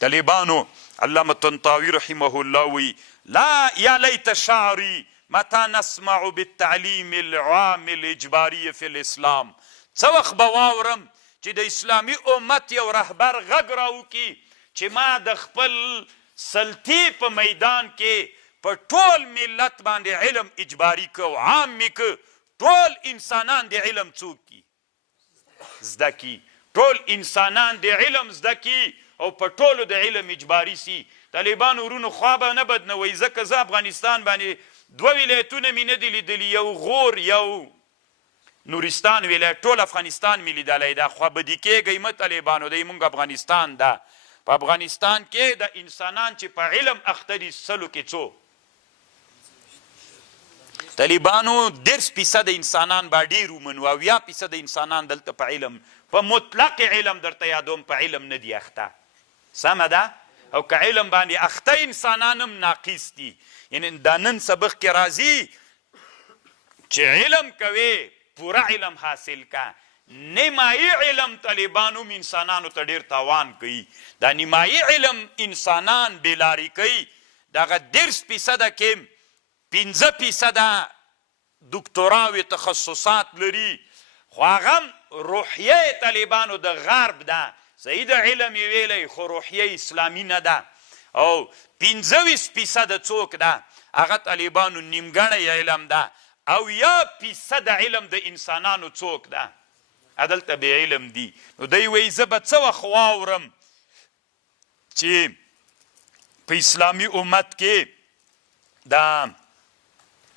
طالبانو علامه طنطاوي رحمه الله وی لا یا لیت شعری متى نسمع بالتعلیم العام الاجباری فی الاسلام. څه وخت به واورم چې د اسلامي امت یو رهبر غږ راوکي چې ما د خپل سلطې په میدان کې په ټول ملت باندې علم اجباري که عام می که ټول انسانان د علم څوک کی زده کی ټول انسانان د علم زده کی او په ټولو د علم اجباري سي. طالبانو ورونو خوا به نه بدنوئ ځکه زه افغانستان باندې 2 ولایتونه مې نه دي لیدلي یو غور یو نورستان ولایت ټول افغانستان مې لیدلی ده. خوابدي کېږئ مه طالبانو دی موږ افغانستان ده. په افغانستان کې د انسانان چې په علم اخته دي 100 کې څو طالبانو 10% انسانان با ډېر ومنو او 80% انسانان دلته په علم په مطلق علم درته یادوم په علم نه دي اخته. سمه ده؟ او که علم باندې اخته انسانان هم ناقص دي. یعنی دا نن سبق کې راځي چې علم کوي پوره علم حاصل که. نیمایي علم طالبانو هم انسانانو ته ډېر تاوان کوي. دا نیمایي علم انسانان بېلارې کوي. دغه 10% کې 15% دکتراوې تخصصات لري خو هغه هم روحیه طالبانو د غرب ده. صحیح د علم یې ویلی خو روحیه اسلامي نه ده. او 25% څوک ده هغه طالبانو نیمګړی علم ده. او 1% علم د انسانانو څوک ده هدلته بې علم دي. نو دی وایي زه به څه وخت واورم چې په اسلامي امت کې دا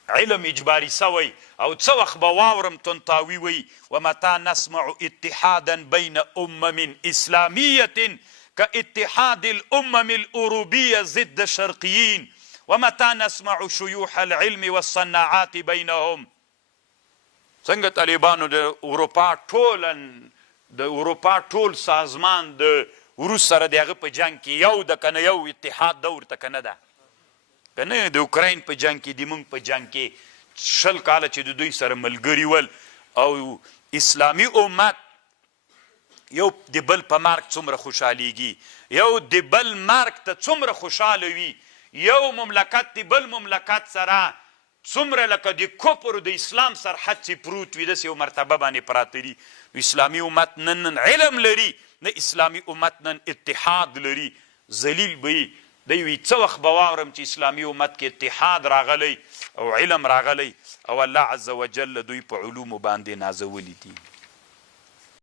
علم اجباري سوی او څه وخت به واورم. طنطاوي وی ومتى نسمع اتحادا بین امم اسلامیة كاتحاد الامم الاوروبیة ضد الشرقیین ومتى نسمع شيوح العلم والصناعات بينهم. څنګه طالبانو د اروپا ټول سازمان د روس سره د هغه په جنګ کې یو د کنه یو اتحاد ده ورته که نه ده که نه د اوکراین په جنګ کې د موږ په جنګ کې 20 کاله چې د دوی سره ملګري ول او اسلامي امت یو د بل په مرګ څومره خوشحالیږي یو د بل مرګ ته څومره خوشحاله وي یو مملکت د بل مملکت سره څومره لکه د کفر د اسلام سرحد چې پروت وي داسې یو مرتبه باندې پراته دي. اسلامي امت نن علم لري نه اسلامي امت نن اتحاد لري. ذلیل به وي دی وی څه وخت به واورم چې اسلامي امت کې اتحاد راغلی او علم راغلی او الله عز وجل دوی په علومو باندې نازولی دي.